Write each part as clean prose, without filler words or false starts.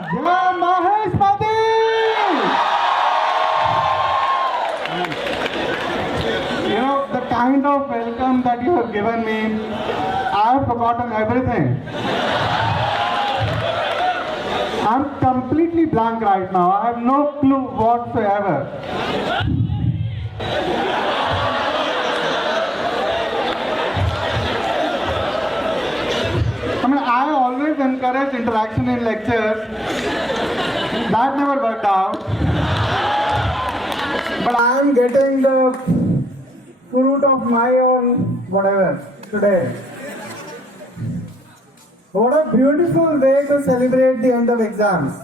Jai Maheshpati! The kind of welcome that you have given me, I have forgotten everything. I'm completely blank right now. I have no clue whatsoever. I always encourage interaction in lectures. That never worked out. But I am getting the fruit of my own whatever today. What a beautiful way to celebrate the end of exams.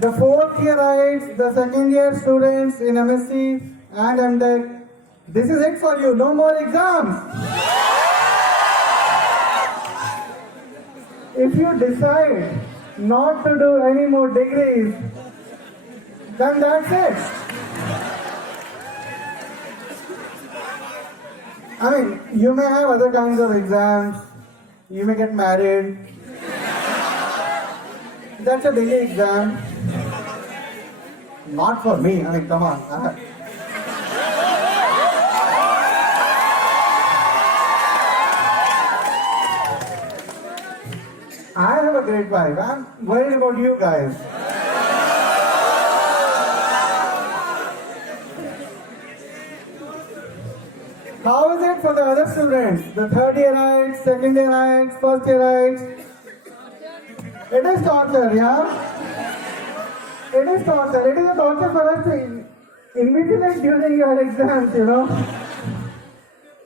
The fourth yearites, the second year students in MSc and MTech, this is it for you, no more exams. If you decide not to do any more degrees, then that's it. I mean, you may have other kinds of exams, you may get married. That's a daily exam. Not for me, I mean, come on. I have a great vibe. I'm worried about you guys. How is it for the other students? The third yearites, second yearites, first yearites? It is torture, yeah? It is torture. It is a torture for us to invigilate during your exams,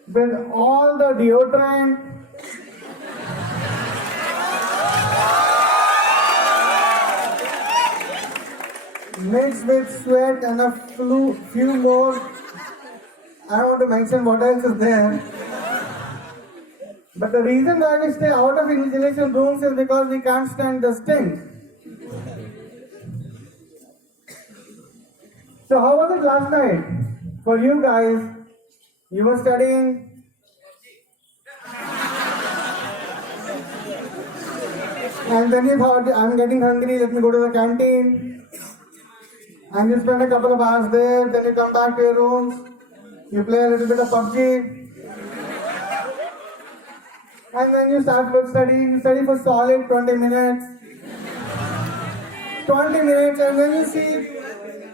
With all the deodorant, mixed with sweat and a few more. I don't want to mention what else is there. But the reason why we stay out of invigilation rooms is because we can't stand the stink. So how was it last night? For you guys, you were studying. And then you thought, I'm getting hungry, let me go to the canteen. And you spend a couple of hours there, then you come back to your rooms, you play a little bit of PUBG, and then you start with studying. You study for solid 20 minutes. 20 minutes, and then you see,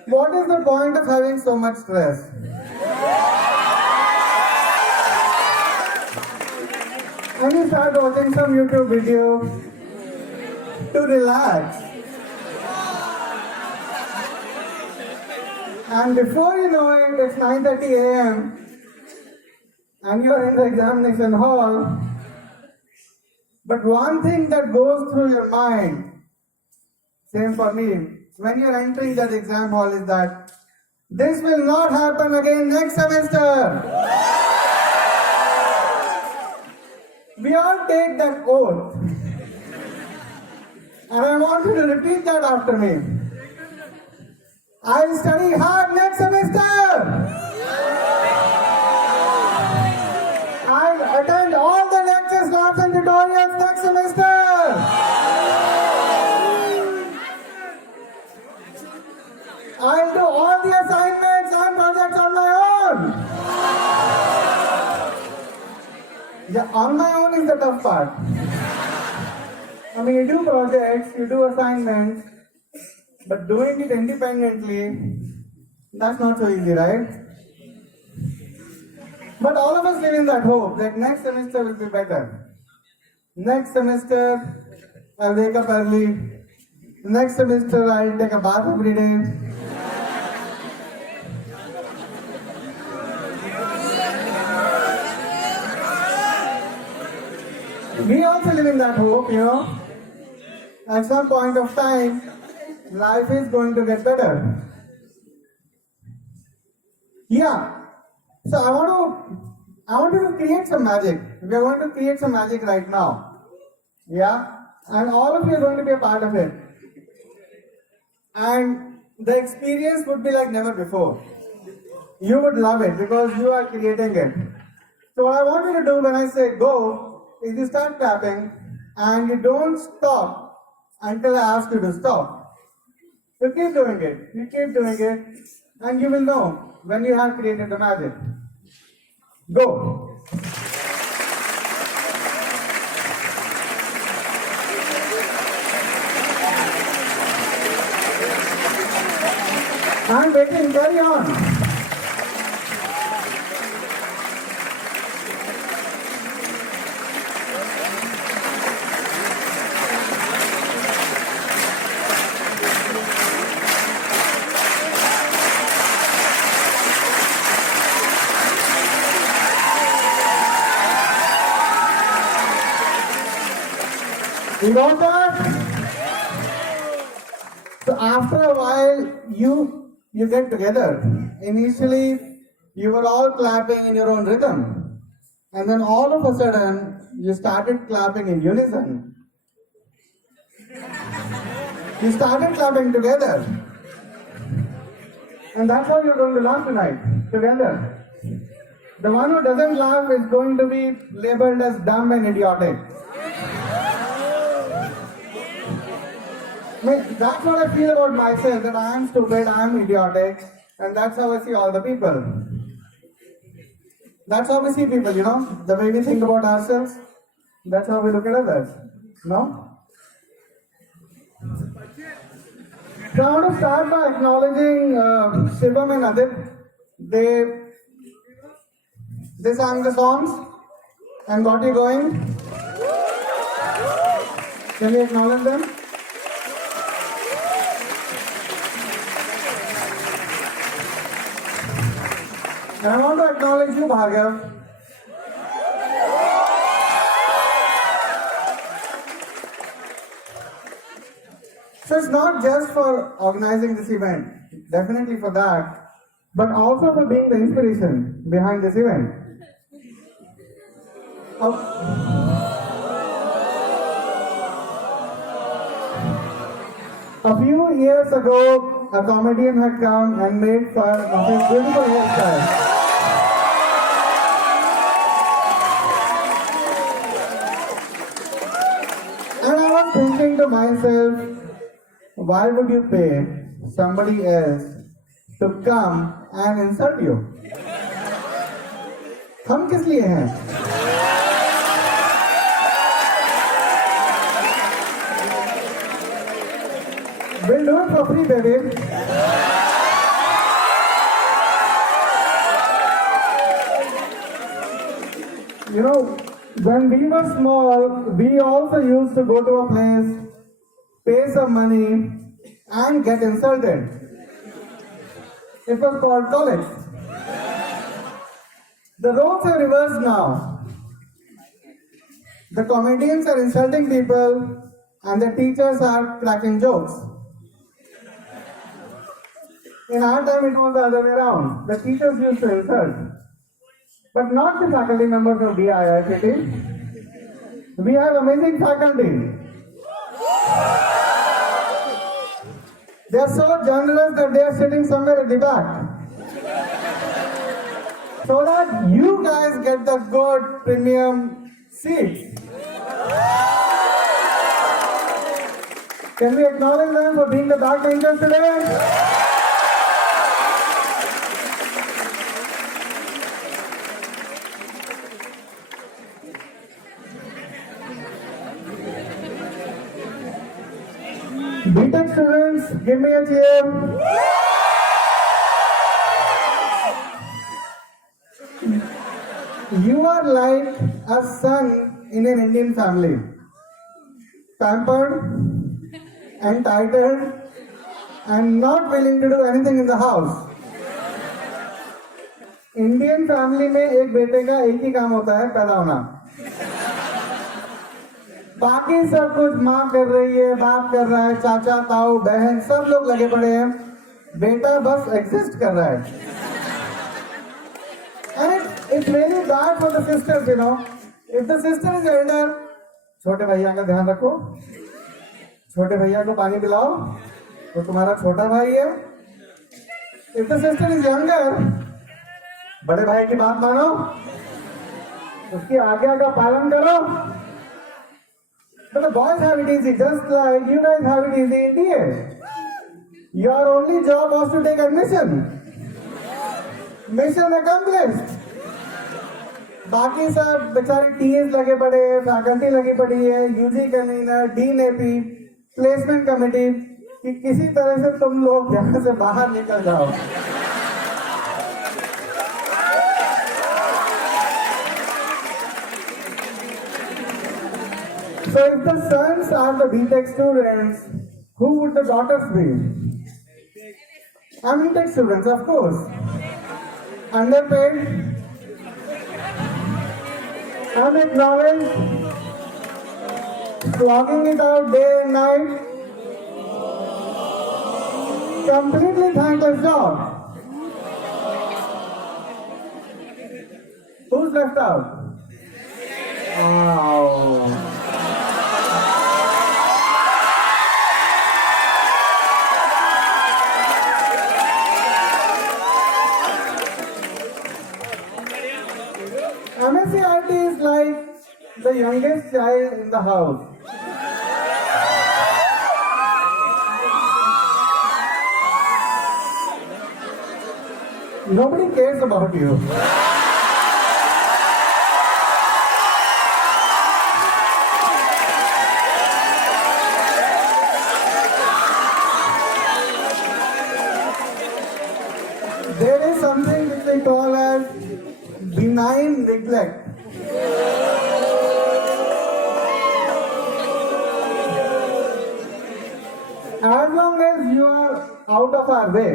what is the point of having so much stress? And you start watching some YouTube video to relax. And before you know it, it's 9:30 a.m. and you are in the examination hall. But one thing that goes through your mind, same for me, when you're entering that exam hall is that this will not happen again next semester. We all take that oath. And I want you to repeat that after me. I'll study hard next semester. I'll attend all the lectures, labs and tutorials next semester. I'll do all the assignments and projects on my own. Yeah, on my own is the tough part. I mean, you do projects, you do assignments, but doing it independently, that's not so easy, right? But all of us live in that hope that next semester will be better. Next semester, I'll wake up early. Next semester, I'll take a bath every day. We also live in that hope, At some point of time, life is going to get better. Yeah. So I want you to create some magic. We are going to create some magic right now. Yeah. And all of you are going to be a part of it. And the experience would be like never before. You would love it because you are creating it. So what I want you to do when I say go, is you start clapping and you don't stop until I ask you to stop. You keep doing it, and you will know when you have created the magic. Go. I'm waiting, carry on. You got that? So after a while, you get together. Initially, you were all clapping in your own rhythm. And then all of a sudden, you started clapping in unison. You started clapping together. And that's how you're going to laugh tonight, together. The one who doesn't laugh is going to be labeled as dumb and idiotic. That's what I feel about myself, that I am stupid, I am idiotic, and that's how I see all the people. That's how we see people, the way we think about ourselves, that's how we look at others, no? So I want to start by acknowledging Shivam and Adit. They sang the songs and got you going. Can we acknowledge them? And I want to acknowledge you, Bhargav. So it's not just for organizing this event, definitely for that, but also for being the inspiration behind this event. A few years ago, a comedian had come and made fun of his beautiful hairstyle. And I was thinking to myself, why would you pay somebody else to come and insult you? हम किस लिए हैं? We'll do it for free, baby. When we were small, we also used to go to a place, pay some money, and get insulted. It was called college. The roles are reversed now. The comedians are insulting people, and the teachers are cracking jokes. In our time, it was the other way around. The teachers used to insult, but not the faculty members of DIICT. We have amazing faculty. They are so generous that they are sitting somewhere at the back, so that you guys get the good premium seats. Can we acknowledge them for being the backbenchers today? BTech students, give me a cheer. You are like a son in an Indian family. Pampered, entitled, and not willing to do anything in the house. Indian family में एक बेटे का एक ही काम होता है, पैदा होना. बाकी सब कुछ माँ कर रही है, बाप कर रहा है, चाचा ताऊ बहन सब लोग लगे पड़े हैं, बेटा बस एग्जिस्ट कर रहा है. And it's really bad for the sisters, If the sister is elder, छोटे भैया का ध्यान रखो, छोटे भैया को पानी पिलाओ, वो तुम्हारा छोटा भाई है. If the sister is younger, बड़े भाई की बात मानो, उसकी आज्ञा का पालन करो. But the boys have it easy, just like you guys have it easy in TA. Your only job was to take admission. Mission accomplished. बाकी सब बेचारे टीएस लगे पड़े हैं, फैकल्टी लगी पड़ी है, UG convener, dean AP, placement committee, कि किसी तरह से तुम लोग यहाँ से बाहर निकल जाओ. So if the sons are the BTech students, who would the daughters be? I'm BTech students, of course. Underpaid, unacknowledged, slogging it out day and night, completely thankless job. Who's left out? Oh. MSCRT is like the youngest child in the house. Nobody cares about you. There is something which they call as benign neglect. As long as you are out of our way,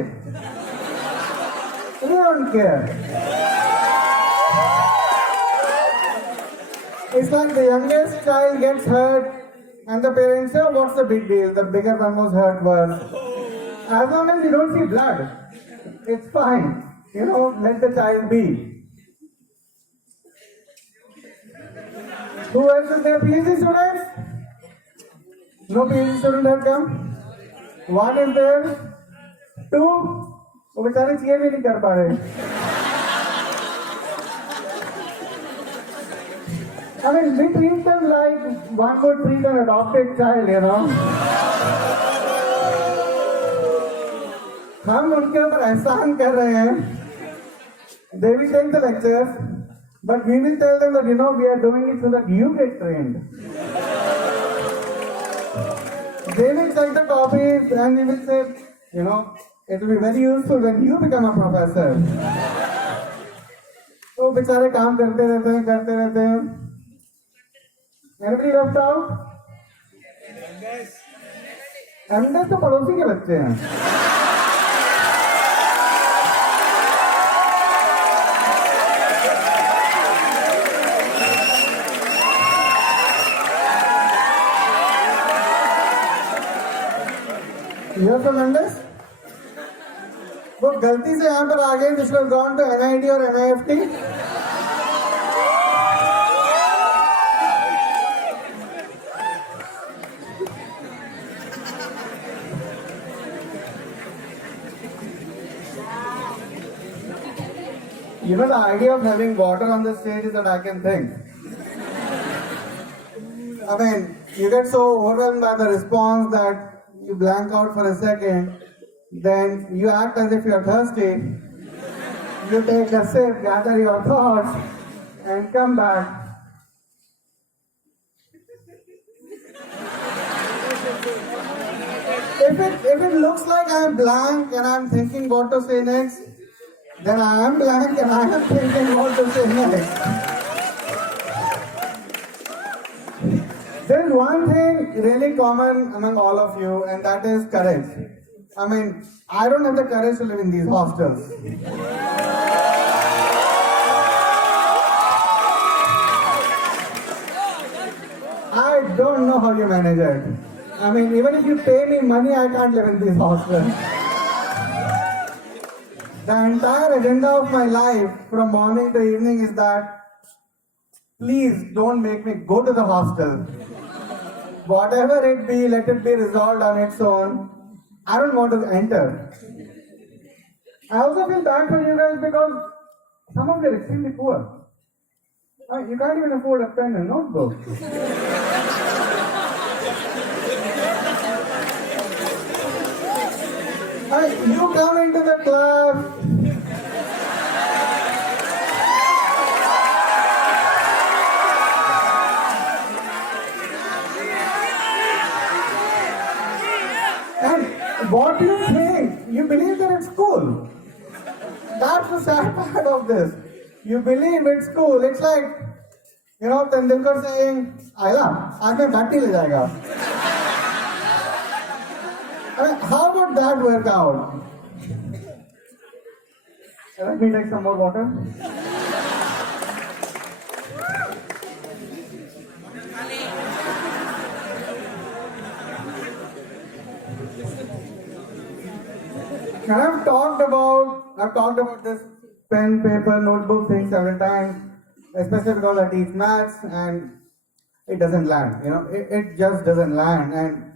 we don't care. It's like the youngest child gets hurt and the parents say, oh, what's the big deal? The bigger one was hurt worse. As long as you don't see blood, it's fine. You know, let the child be. Who else is there? PhD students? No PhD student has come? One is there? Two? वो बेचारे चीजें भी नहीं कर पा रहे. I mean, we treat them like one would treat an adopted child, you know. हम उनके ऊपर एहसान कर रहे हैं. They will take the lectures, but we will tell them that, you know, we are doing it so that you get trained. They will check the copies and we will say, you know, it will be very useful when you become a professor. तो बेचारे काम करते रहते हैं. Anybody left out? MDes तो पड़ोसी के बच्चे हैं. You're from MDes? वो गलती से यहाँ पर आ गए, which was gone to NIT or NIFT. You know, the idea of having water on the stage is that I can think. I mean, you get so overwhelmed by the response that you blank out for a second. Then you act as if you are thirsty. You take a sip, gather your thoughts, and come back. If it looks like I am blank and I am thinking what to say next, then I am blank and I am thinking what to say next. There is one thing really common among all of you, and that is courage. I mean, I don't have the courage to live in these hostels. I don't know how you manage it. I mean, even if you pay me money, I can't live in these hostels. The entire agenda of my life from morning to evening is that please don't make me go to the hostel. Whatever it be, let it be resolved on its own. I don't want to enter. I also feel bad for you guys because some of you are extremely poor. You can't even afford a pen and notebook. You come into the club. And what do you think? You believe that it's cool. That's the sad part of this. You believe it's cool. It's like, Tendulkar saying, Ayla, aaj main batti le jayega. I mean, how would that work out? Let me take some more water. And I've talked about this pen, paper, notebook thing several times, especially because I teach maths and it doesn't land. It just doesn't land. And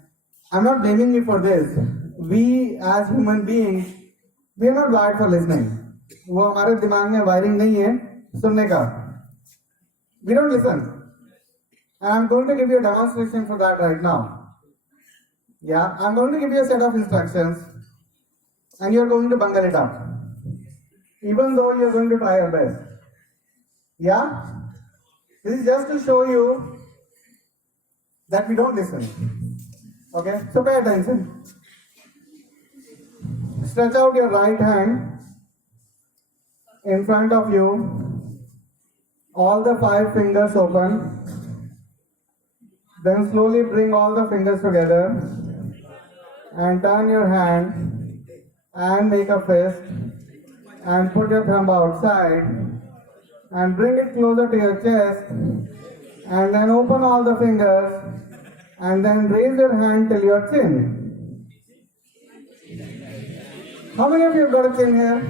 I'm not blaming you for this. We as human beings, we are not wired for listening. वो हमारे दिमाग में wiring नहीं है सुनने का. We don't listen. And I'm going to give you a demonstration for that right now. Yeah, I'm going to give you a set of instructions and you're going to bungle it up. Even though you're going to try your best. Yeah? This is just to show you that we don't listen. Okay? So pay attention. Stretch out your right hand in front of you. All the 5 fingers open. Then slowly bring all the fingers together. And turn your hand and make a fist. And put your thumb outside. And bring it closer to your chest. And then open all the fingers. And then raise your hand till your chin. How many of you have got a chin here?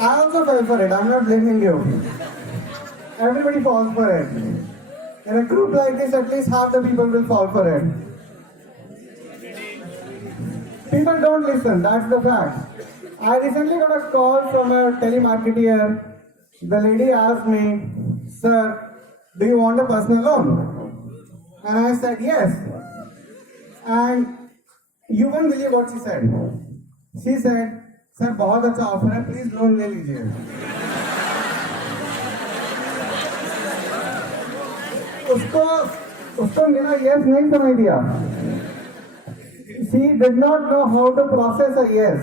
I also fell for it. I'm not blaming you. Everybody falls for it. In a group like this, at least half the people will fall for it. People don't listen, that's the fact. I recently got a call from a telemarketer. The lady asked me, "Sir, do you want a personal loan?" And I said, "Yes." And you won't believe what she said. She said, "Sir, बहुत अच्छा offer है, please loan ले लीजिए." उसको मेरा yes नहीं समझ दिया. She did not know how to process a yes.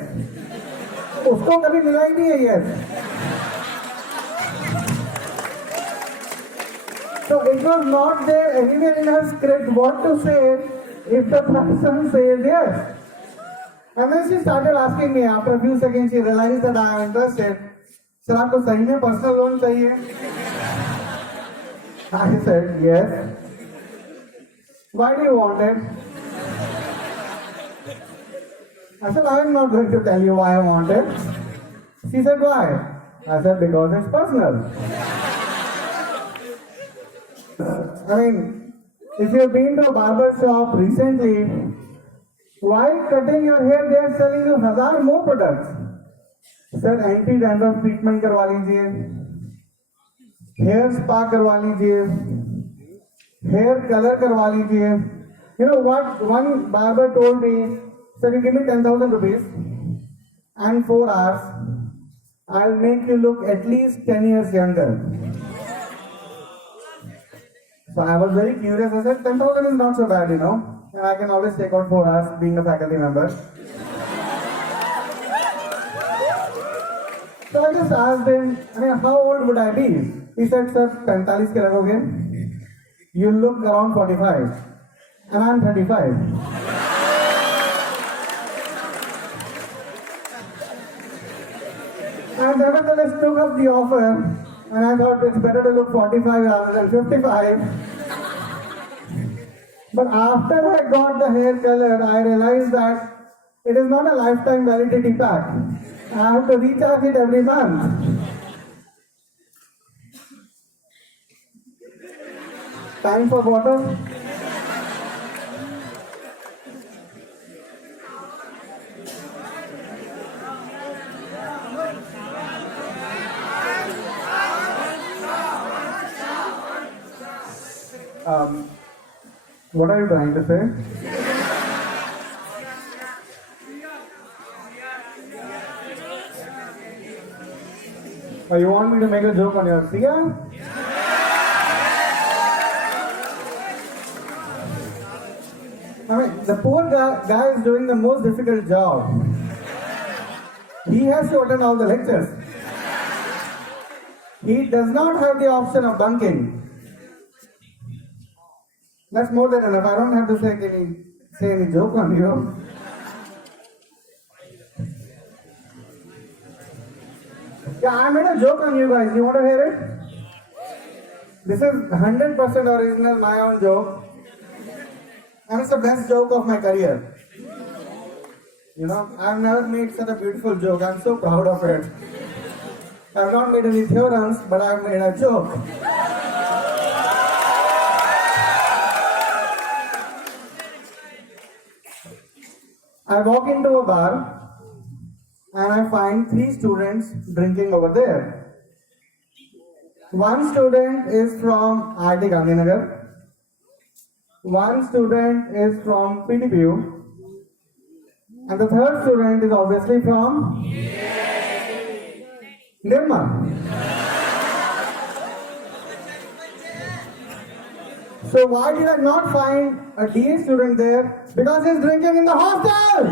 उसको कभी मिला ही नहीं है yes. So it was not there anywhere in her script what to say if the person says yes. And then she started asking me. After a few seconds, she realized that I am interested. Sir, आपको सही में personal loan चाहिए? I said yes. Why do you want it? I said, I am not going to tell you why I want it. She said, why? I said, because it's personal. I mean, if you've been to a barber shop recently, while cutting your hair, they are selling you 1000 more products. Sir, anti-dandruff treatment करवा लीजिए, hair spa करवा लीजिए, hair color करवा लीजिए. You know what? One barber told me, "Sir, you give me 10,000 rupees and 4 hours, I'll make you look at least 10 years younger." So I was very curious. I said, 10,000 is not so bad, and I can always take out 4 hours being a faculty member. So I just asked him, how old would I be? He said, "Sir, 45 ke lagoge. You look around 45. And I'm 35. I nevertheless took up the offer, and I thought it's better to look 45 rather than 55. But after I got the hair color, I realized that it is not a lifetime validity pack. I have to recharge it every month. Time for water. Um, what are you trying to say? Oh, you want me to make a joke on your figure? I mean, the poor guy is doing the most difficult job. He has to attend all the lectures. He does not have the option of bunking. That's more than enough. I don't have to say any joke on you. Yeah, I made a joke on you guys. You want to hear it? This is 100% original, my own joke. And it's the best joke of my career. You know, I've never made such a beautiful joke. I'm so proud of it. I've not made any theorems, but I've made a joke. I walk into a bar and I find 3 students drinking over there. One student is from IIT Gandhinagar. One student is from PTPU. And the third student is obviously from Nirma. So why did I not find a DA student there? Because he's drinking in the hostel!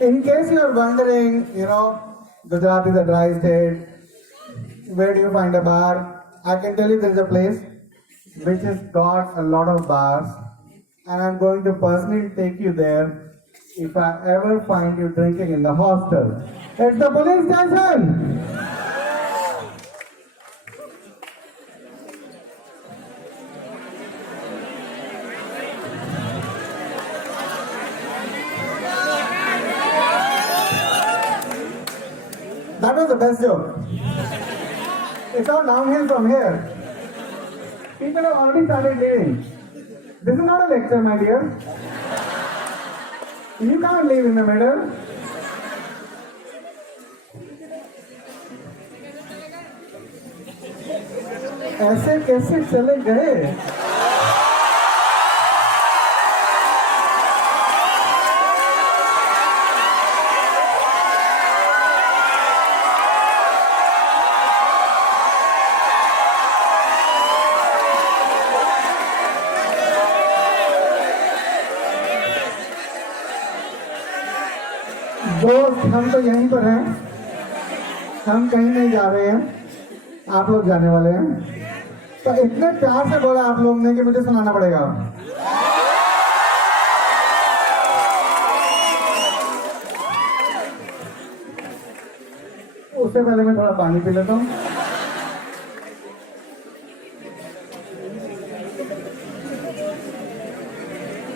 In case you are wondering, you know, Gujarat is a dry state, where do you find a bar? I can tell you there is a place which has got a lot of bars, and I'm going to personally take you there if I ever find you drinking in the hostel. It's the police station! That was the best joke. It's all downhill from here. People have already started leaving. This is not a lecture, my dear. You can't leave in the middle. ऐसे कैसे चले गए? दोस्त हम तो यहीं पर हैं, हम कहीं नहीं जा रहे हैं, आप लोग जाने वाले हैं। तो इतने प्यार से बोला आप लोग ने कि मुझे सुनाना पड़ेगा। उससे पहले मैं थोड़ा पानी पी लेता हूँ।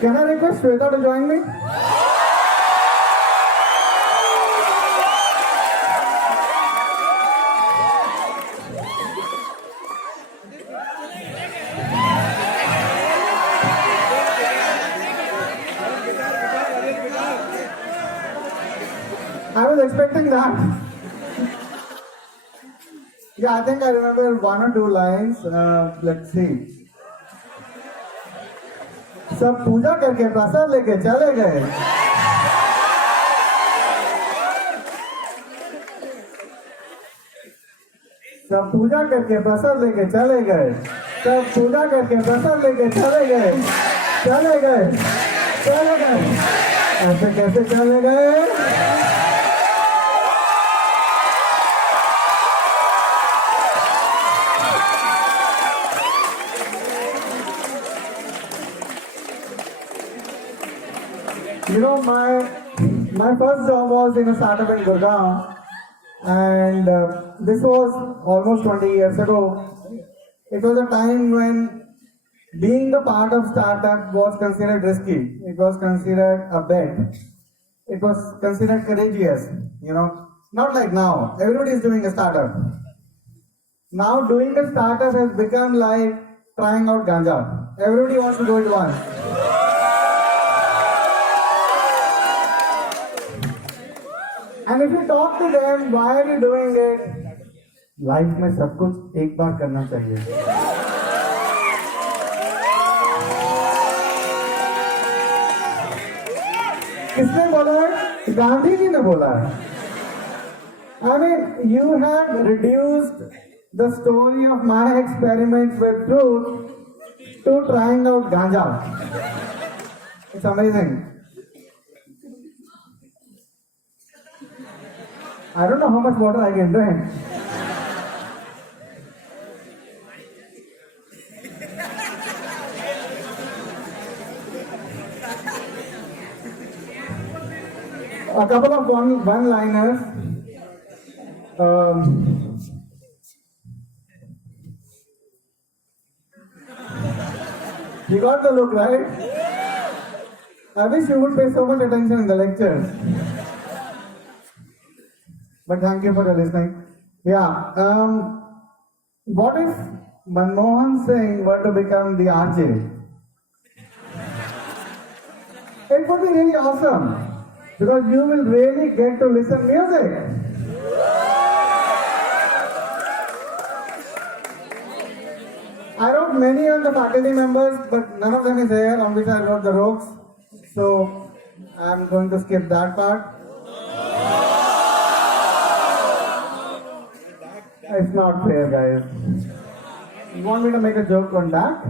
Can I request Shweta to join me? I was expecting that. Yeah, I think I remember 1 or 2 lines. Let's see. सब पूजा करके प्रसाद लेके चले गए। सब पूजा करके प्रसाद लेके चले गए। सब पूजा करके प्रसाद लेके चले गए। चले गए। चले गए। ऐसे कैसे चले गए? You know, my first job was in a startup in Gurgaon, and this was almost 20 years ago. It was a time when being a part of startup was considered risky. It was considered a bet. It was considered courageous. You know, not like now. Everybody is doing a startup. Now doing a startup has become like trying out ganja. Everybody wants to do it once. And if you talk to them, why are you doing it? Life में सब कुछ एक बार करना चाहिए. किसने बोला है? गांधी जी ने बोला है. I mean, you have reduced the story of my experiments with truth to trying out ganja. It's amazing. I don't know how much water I can drink. A couple of one-liners. You got the look, right? I wish you would pay so much attention in the lectures. But thank you for listening. Yeah. What if Manmohan Singh were to become the RJ? It would be really awesome because you will really get to listen music. I wrote many of the faculty members, but none of them is here on which I wrote the ropes. So I'm going to skip that part. It's not fair, guys. You want me to make a joke on that?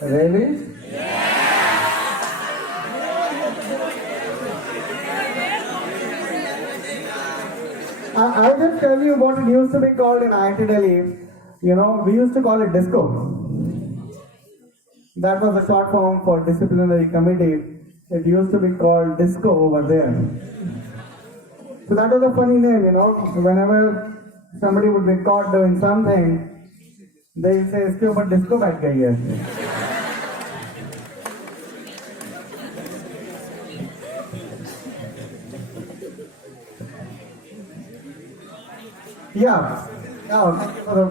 Really? I'll just tell you what it used to be called in IIT Delhi. You know, we used to call it disco. That was the short form for disciplinary committee. It used to be called disco over there. So that was a funny name, you know. Whenever somebody would be caught doing something, they say, "Iske upar disco baith gayi hai." Yeah. Now, thank you for the.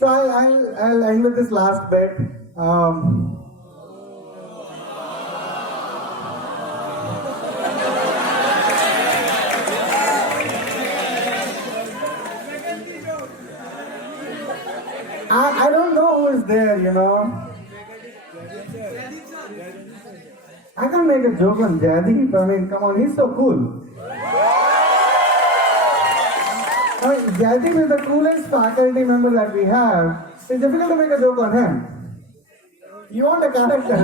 So I'll end with this last bit. I don't know who is there, you know. I can make a joke on Jaideep. I mean, come on, he's so cool. I mean, Jaideep is the coolest faculty member that we have. It's difficult to make a joke on him. You want a character.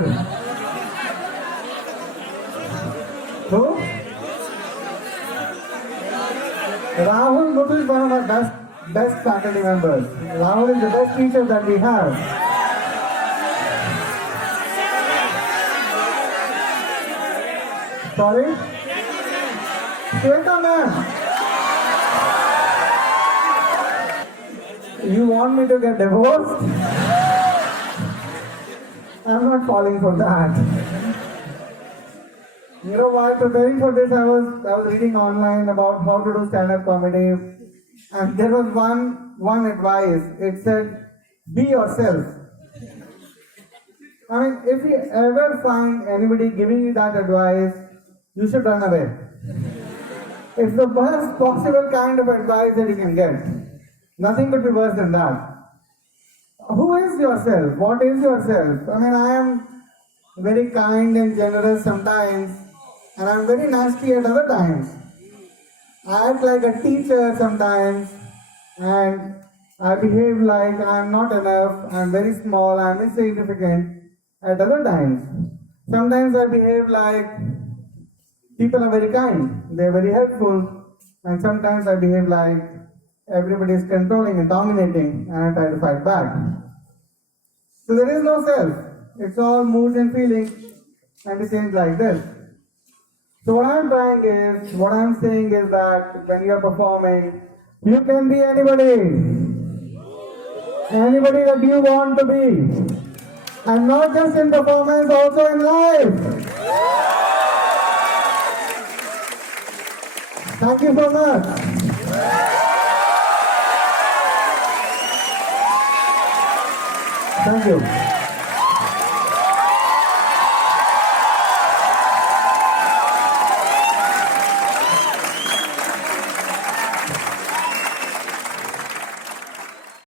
Who? Rahul Muthu is one of our best faculty members. Rahul is the best teacher that we have. Sorry? Shweta ma'am. You want me to get divorced? I'm not falling for that. You know, while preparing for this, I was reading online about how to do stand-up comedy, and there was one advice. It said, "Be yourself." I mean, if you ever find anybody giving you that advice, you should run away. It's the worst possible kind of advice that you can get. Nothing could be worse than that. Who is yourself? What is yourself? I mean, I am very kind and generous sometimes, and I'm very nasty at other times. I act like a teacher sometimes, and I behave like I'm not enough, I'm very small, I'm insignificant at other times. Sometimes I behave like people are very kind, they're very helpful, and sometimes I behave like everybody is controlling and dominating, and I try to fight back. So there is no self. It's all moods and feelings, and it seems like this. So what I'm saying is that when you are performing, you can be anybody that you want to be, and not just in performance, also in life. Thank you so much. Thank you.